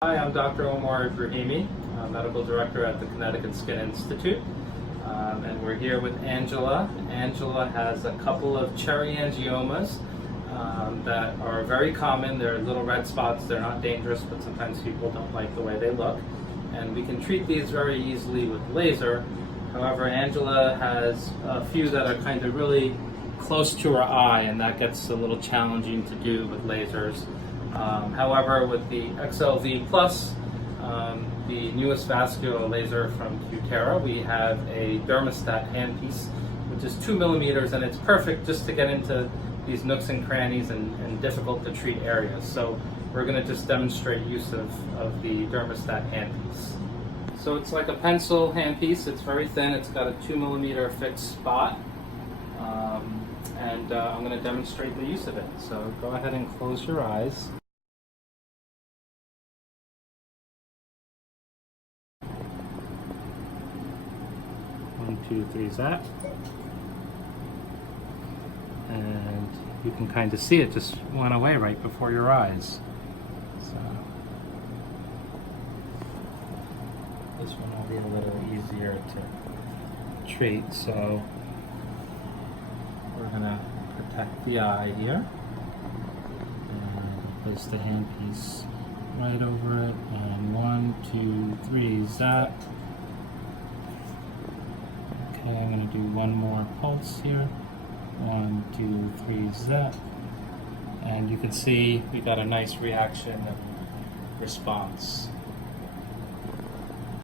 Hi, I'm Dr. Omar Ibrahimi, Medical Director at the Connecticut Skin Institute, and we're here with Angela. Angela has a couple of cherry angiomas that are very common. They're little red spots. They're not dangerous, but sometimes people don't like the way they look. And we can treat these very easily with laser. However, Angela has a few that are kind of really close to her eye, and that gets a little challenging to do with lasers. However, with the XLV Plus, the newest vascular laser from Cutera, we have a dermostat handpiece, which is 2 millimeters, and it's perfect just to get into these nooks and crannies and difficult to treat areas. So we're going to just demonstrate use of the dermostat handpiece. So it's like a pencil handpiece. It's very thin. It's got a 2 millimeter fixed spot. And I'm going to demonstrate the use of it. So go ahead and close your eyes. One, two, three, zap. And you can kind of see it just went away right before your eyes. So this one will be a little easier to treat. So we're gonna protect the eye here and place the handpiece right over it, and 1, 2, 3, zap. Okay, I'm gonna do one more pulse here. 1, 2, 3, zap. And you can see we got a nice reaction and response.